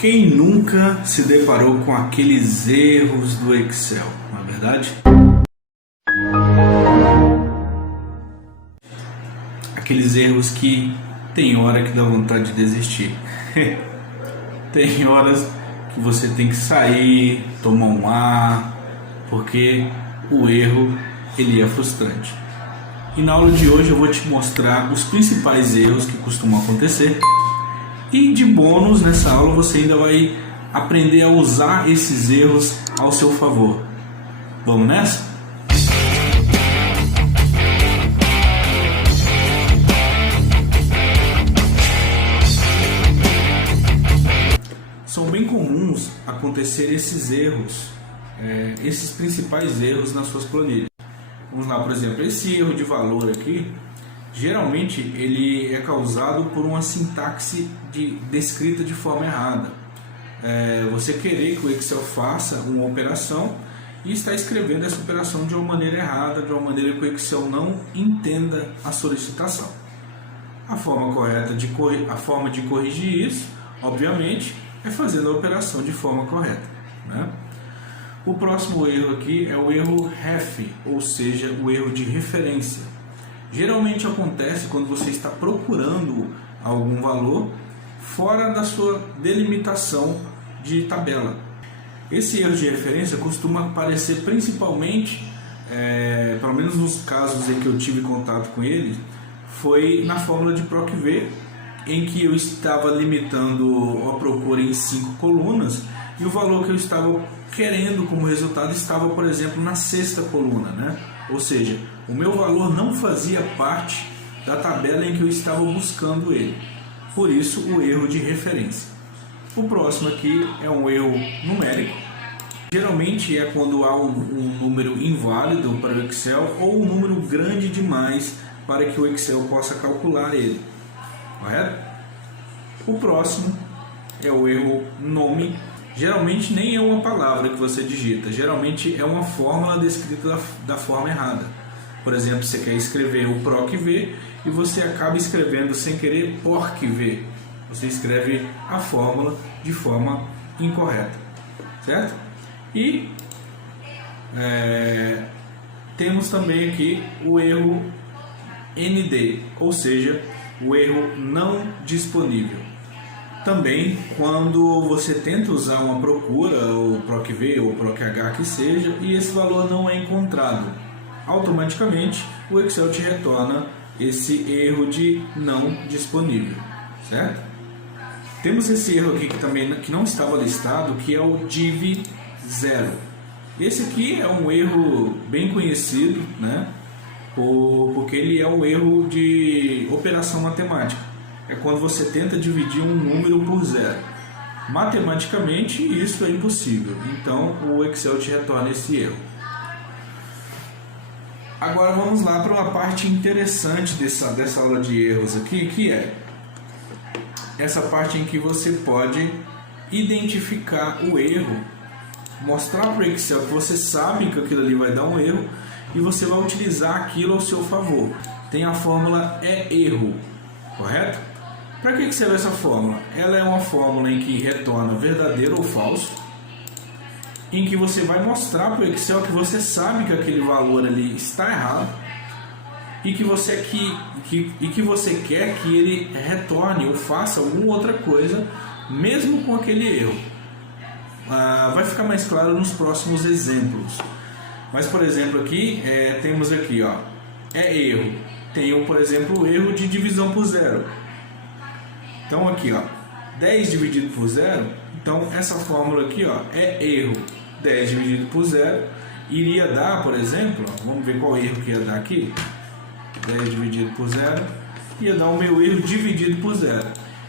Quem nunca se deparou com aqueles erros do Excel, não é verdade? Aqueles erros que tem hora que dá vontade de desistir. Tem horas que você tem que sair, tomar um ar, porque o erro ele é frustrante. E na aula de hoje eu vou te mostrar os principais erros que costumam acontecer. E de bônus, nessa aula você ainda vai aprender a usar esses erros ao seu favor. Vamos nessa? São bem comuns acontecer esses erros, esses principais erros nas suas planilhas. Vamos lá, por exemplo, esse erro de valor aqui, geralmente ele é causado por uma sintaxe descrita de forma errada. Você querer que o Excel faça uma operação e está escrevendo essa operação de uma maneira errada, de uma maneira que o Excel não entenda a solicitação. A forma correta a forma de corrigir isso, obviamente, é fazendo a operação de forma correta, né? O próximo erro aqui é o erro ref, ou seja, o erro de referência. Geralmente acontece quando você está procurando algum valor fora da sua delimitação de tabela. Esse erro de referência costuma aparecer principalmente, pelo menos nos casos em que eu tive contato com ele, foi na fórmula de PROC-V, em que eu estava limitando a procura em 5 colunas e o valor que eu estava querendo como resultado estava, por exemplo, na 6ª coluna, né? Ou seja, o meu valor não fazia parte da tabela em que eu estava buscando ele. Por isso, o erro de referência. O próximo aqui é um erro numérico. Geralmente é quando há um número inválido para o Excel ou um número grande demais para que o Excel possa calcular ele. Correto? O próximo é o erro nome. Geralmente nem é uma palavra que você digita, geralmente é uma fórmula descrita da forma errada. Por exemplo, você quer escrever o PROC-V e você acaba escrevendo sem querer PORC-V. Você escreve a fórmula de forma incorreta, certo? E temos também aqui o erro ND, ou seja, o erro não disponível. Também quando você tenta usar uma procura, ou PROC-V ou PROC-H que seja, e esse valor não é encontrado, automaticamente o Excel te retorna esse erro de não disponível, certo? Temos esse erro aqui que não estava listado, que é o div 0. Esse aqui é um erro bem conhecido, né? Porque ele é um erro de operação matemática. É quando você tenta dividir um número por zero. Matematicamente isso é impossível, então o Excel te retorna esse erro. Agora vamos lá para uma parte interessante dessa aula de erros aqui, que é essa parte em que você pode identificar o erro, mostrar para o Excel que você sabe que aquilo ali vai dar um erro e você vai utilizar aquilo ao seu favor. Tem a fórmula ERRO, correto? Para que serve essa fórmula? Ela é uma fórmula em que retorna verdadeiro ou falso, em que você vai mostrar para o Excel que você sabe que aquele valor ali está errado e que você quer que ele retorne ou faça alguma outra coisa, mesmo com aquele erro. Vai ficar mais claro nos próximos exemplos. Mas, por exemplo, aqui temos aqui, ó, erro. Tenho, por exemplo, o erro de divisão por zero. Então aqui, ó, 10 dividido por zero, então essa fórmula aqui, ó, é erro. 10 dividido por zero iria dar, por exemplo, ó, vamos ver qual erro que ia dar aqui. 10 dividido por zero ia dar o meu erro dividido por zero.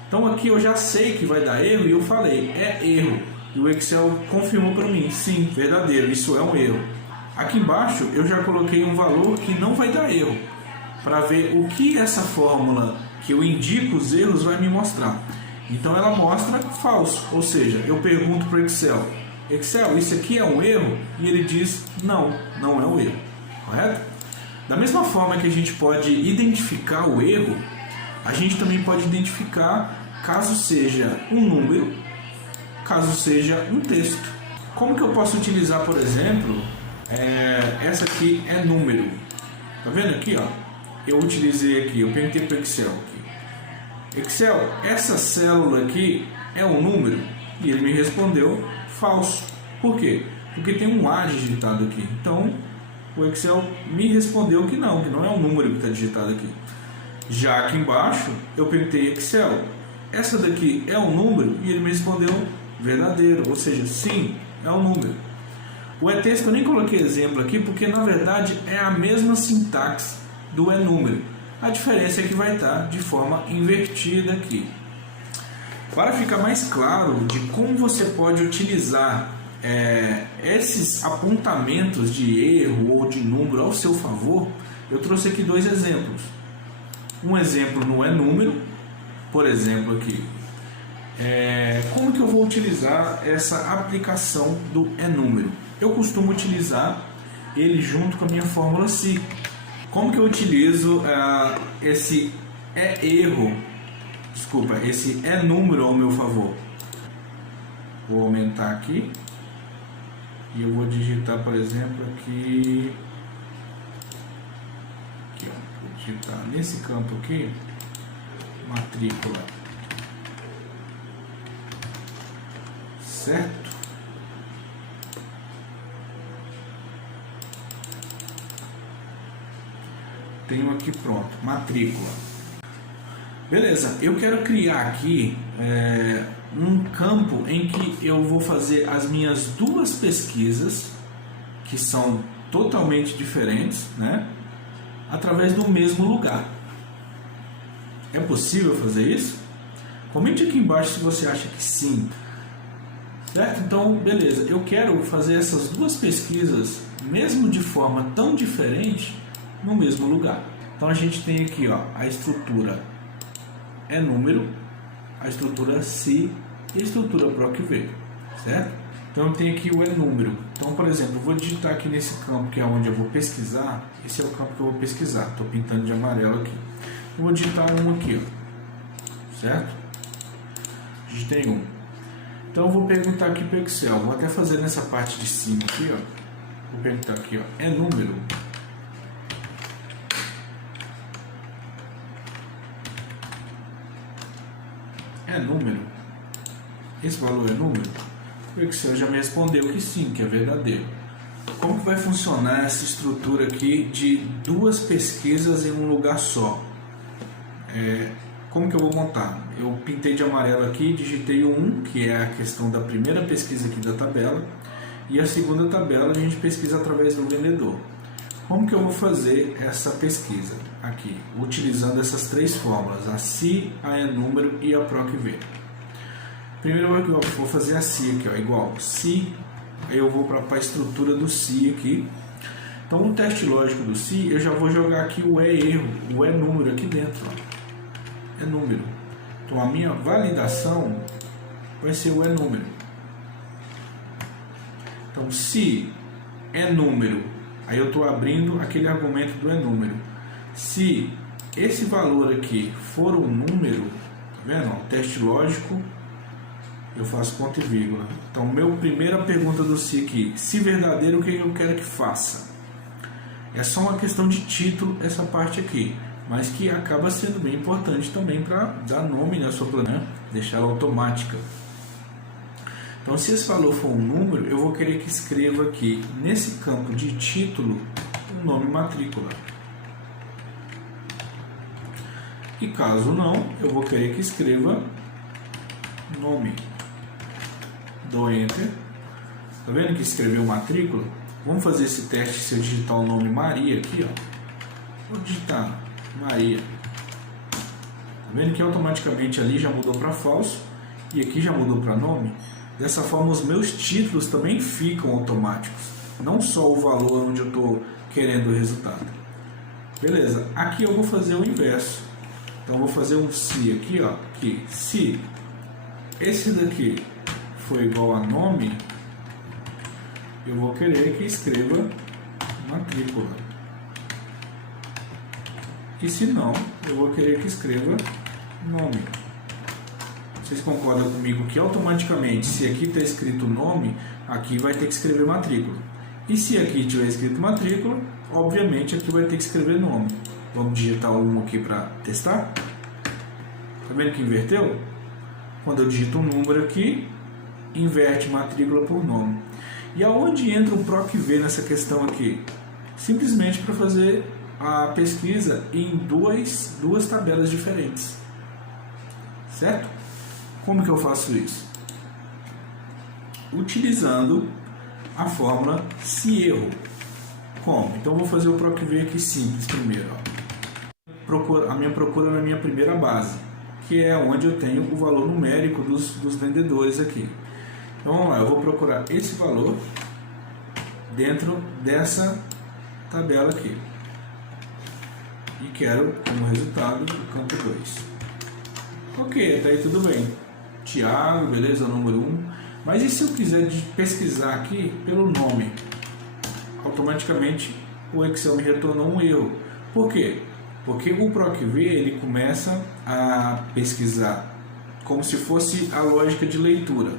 Então aqui eu já sei que vai dar erro e eu falei, é erro. E o Excel confirmou para mim, sim, verdadeiro, isso é um erro. Aqui embaixo eu já coloquei um valor que não vai dar erro, para ver o que essa fórmula que eu indico os erros vai me mostrar. Então ela mostra falso, ou seja, eu pergunto para o Excel, isso aqui é um erro? E ele diz, não é um erro, correto? Da mesma forma que a gente pode identificar o erro, a gente também pode identificar caso seja um número caso seja um texto. Como que eu posso utilizar, por exemplo, essa aqui é número. Tá vendo aqui, ó? Eu utilizei aqui, eu perguntei para o Excel aqui. Excel, essa célula aqui é um número? E ele me respondeu falso. Por quê? Porque tem um A digitado aqui. Então, o Excel me respondeu que não é um número que está digitado aqui. Já aqui embaixo, eu perguntei Excel, essa daqui é um número? E ele me respondeu verdadeiro, ou seja, sim, é um número. O e-texto eu nem coloquei exemplo aqui, porque na verdade é a mesma sintaxe do e-número. A diferença é que vai estar de forma invertida aqui. Para ficar mais claro de como você pode utilizar esses apontamentos de erro ou de número ao seu favor, eu trouxe aqui dois exemplos. Um exemplo no e-número, por exemplo aqui. Como que eu vou utilizar essa aplicação do e-número? Eu costumo utilizar ele junto com a minha fórmula SI. Como que eu utilizo esse esse e-número ao meu favor? Vou aumentar aqui e eu vou digitar, por exemplo, aqui ó, vou digitar nesse campo aqui, matrícula, certo? Tenho aqui pronto, matrícula. Beleza, eu quero criar aqui um campo em que eu vou fazer as minhas duas pesquisas, que são totalmente diferentes, né? Através do mesmo lugar. É possível fazer isso? Comente aqui embaixo se você acha que sim. Certo? Então, beleza, eu quero fazer essas duas pesquisas, mesmo de forma tão diferente, no mesmo lugar. Então a gente tem aqui, ó, a estrutura e-número, a estrutura SI e a estrutura PROC-V, certo? Então eu tenho aqui o e-número. Então, por exemplo, eu vou digitar aqui nesse campo que é onde eu vou pesquisar. Esse é o campo que eu vou pesquisar. Estou pintando de amarelo aqui. Eu vou digitar um aqui, ó, certo? Digitei um. Então eu vou perguntar aqui para o Excel. Vou até fazer nessa parte de cima aqui, ó. Vou perguntar aqui, ó, e-número. É número? Esse valor é número? O Excel já me respondeu que sim, que é verdadeiro. Como que vai funcionar essa estrutura aqui de duas pesquisas em um lugar só? Como que eu vou montar? Eu pintei de amarelo aqui, digitei o 1, que é a questão da primeira pesquisa aqui da tabela, e a segunda tabela a gente pesquisa através do vendedor. Como que eu vou fazer essa pesquisa aqui, utilizando essas três fórmulas, a SI, a e-número e a PROC-V? Primeiro eu vou fazer a SI aqui, ó, igual SI, aí eu vou para a estrutura do SI aqui. Então o teste lógico do SI, eu já vou jogar aqui o e-erro, o e-número aqui dentro, ó, e-número. Então a minha validação vai ser o e-número. Então se e-número, aí eu estou abrindo aquele argumento do e-número. Se esse valor aqui for um número, tá vendo? Ó, teste lógico, eu faço ponto e vírgula. Então, primeira pergunta do SI aqui, se verdadeiro, o que eu quero que faça? É só uma questão de título essa parte aqui, mas que acaba sendo bem importante também para dar nome na sua planilha, deixar ela automática. Então, se esse valor for um número, eu vou querer que escreva aqui, nesse campo de título, o nome matrícula. E caso não, eu vou querer que escreva nome. Dou Enter. Tá vendo que escreveu matrícula? Vamos fazer esse teste se eu digitar o nome Maria aqui, ó. Vou digitar Maria. Tá vendo que automaticamente ali já mudou para falso e aqui já mudou para nome? Dessa forma os meus títulos também ficam automáticos, não só o valor onde eu estou querendo o resultado. Beleza, aqui eu vou fazer o inverso. Então eu vou fazer um se aqui, ó, que se esse daqui for igual a nome, eu vou querer que escreva matrícula. E se não, eu vou querer que escreva nome. Vocês concordam comigo que automaticamente, se aqui está escrito nome, aqui vai ter que escrever matrícula. E se aqui tiver escrito matrícula, obviamente aqui vai ter que escrever nome. Vamos digitar um aqui para testar. Tá vendo que inverteu? Quando eu digito um número aqui, inverte matrícula por nome. E aonde entra o PROC-V nessa questão aqui? Simplesmente para fazer a pesquisa em duas tabelas diferentes. Certo? Como que eu faço isso? Utilizando a fórmula se erro. Como? Então eu vou fazer o PROC-V aqui simples primeiro. A minha procura na minha primeira base, que é onde eu tenho o valor numérico dos vendedores aqui. Então vamos lá, eu vou procurar esse valor dentro dessa tabela aqui. E quero como resultado o campo 2. Ok, até aí tudo bem. Tiago, beleza, número 1. Mas e se eu quiser pesquisar aqui pelo nome? Automaticamente o Excel me retornou um erro. Por quê? Porque o PROC-V ele começa a pesquisar como se fosse a lógica de leitura,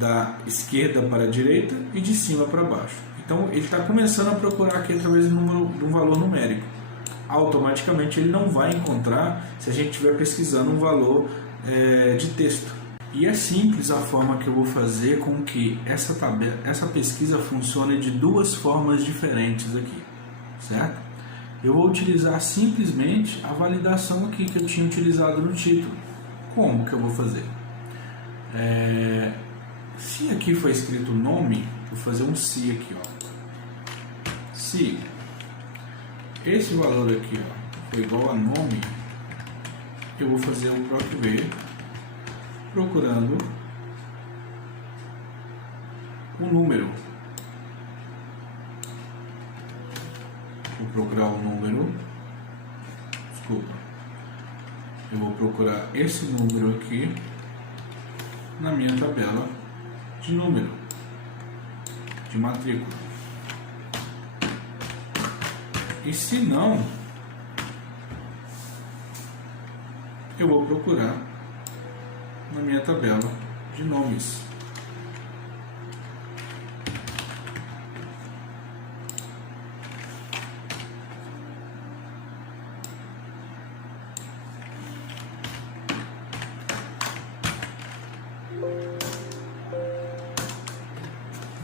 da esquerda para a direita e de cima para baixo. Então ele está começando a procurar aqui através de um valor numérico. Automaticamente ele não vai encontrar se a gente estiver pesquisando um valor de texto. E é simples a forma que eu vou fazer com que essa pesquisa funcione de duas formas diferentes aqui, certo? Eu vou utilizar simplesmente a validação aqui que eu tinha utilizado no título. Como que eu vou fazer? Se aqui foi escrito nome, vou fazer um se aqui, ó. Se esse valor aqui, ó, foi igual a nome, eu vou fazer o PROC-V procurando o número. Vou procurar o número. Desculpa. Eu vou procurar esse número aqui na minha tabela de número, de matrícula. E se não, eu vou procurar na minha tabela de nomes.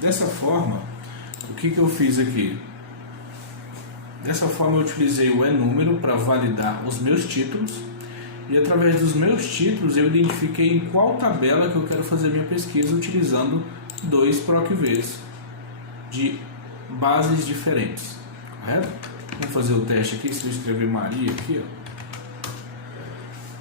Dessa forma, o que eu fiz aqui? Dessa forma eu utilizei o número para validar os meus títulos e através dos meus títulos eu identifiquei em qual tabela que eu quero fazer minha pesquisa utilizando dois PROC-Vs de bases diferentes, correto? Vamos fazer o teste aqui. Se eu escrever Maria aqui, ó,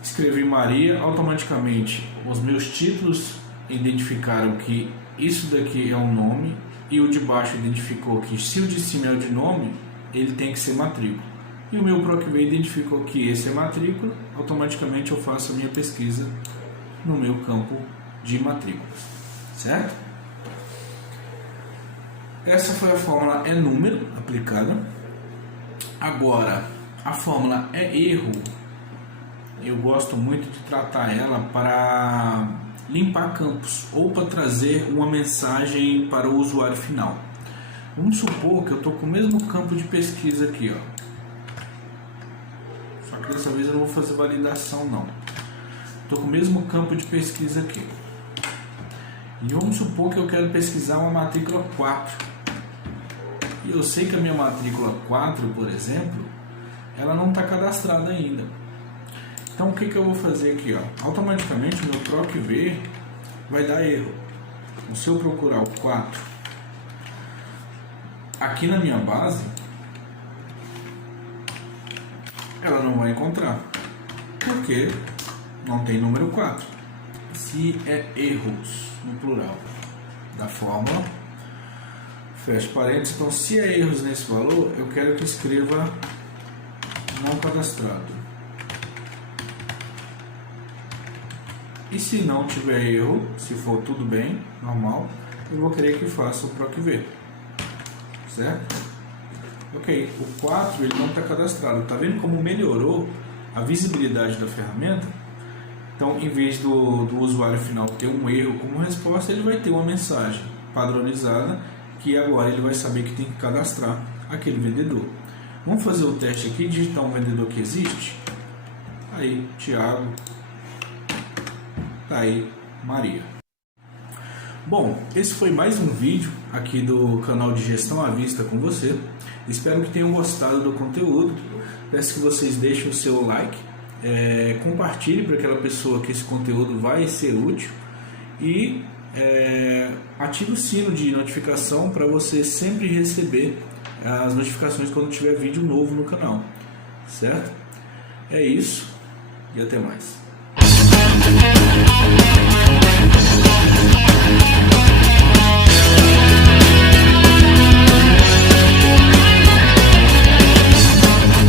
escrevi Maria, automaticamente os meus títulos identificaram que isso daqui é um nome e o de baixo identificou que se o de cima é o de nome, ele tem que ser matrícula. E o meu PROC-V identificou que esse é matrícula, automaticamente eu faço a minha pesquisa no meu campo de matrículas, certo? Essa foi a fórmula número aplicada. Agora, a fórmula erro, eu gosto muito de tratar ela para limpar campos ou para trazer uma mensagem para o usuário final. Vamos supor que eu estou com o mesmo campo de pesquisa aqui, ó. Só que dessa vez eu não vou fazer validação não. Estou com o mesmo campo de pesquisa aqui. E vamos supor que eu quero pesquisar uma matrícula 4. E eu sei que a minha matrícula 4, por exemplo, ela não está cadastrada ainda. Então o que eu vou fazer aqui, ó? Automaticamente o meu PROC-V vai dar erro. Então, se eu procurar o 4 aqui na minha base, ela não vai encontrar, porque não tem número 4. Se é erros no plural da fórmula, fecha parênteses. Então se é erros nesse valor, eu quero que escreva não cadastrado. E se não tiver erro, se for tudo bem, normal, eu vou querer que faça o PROC-V, certo? Ok, o 4 ele não está cadastrado. Tá vendo como melhorou a visibilidade da ferramenta? Então, em vez do usuário final ter um erro como resposta, ele vai ter uma mensagem padronizada que agora ele vai saber que tem que cadastrar aquele vendedor. Vamos fazer o teste aqui, digitar um vendedor que existe. Aí, Thiago. Tá aí, Maria. Bom, esse foi mais um vídeo aqui do canal de Gestão à Vista com você. Espero que tenham gostado do conteúdo. Peço que vocês deixem o seu like, compartilhe para aquela pessoa que esse conteúdo vai ser útil e ative o sino de notificação para você sempre receber as notificações quando tiver vídeo novo no canal, certo? É isso e até mais.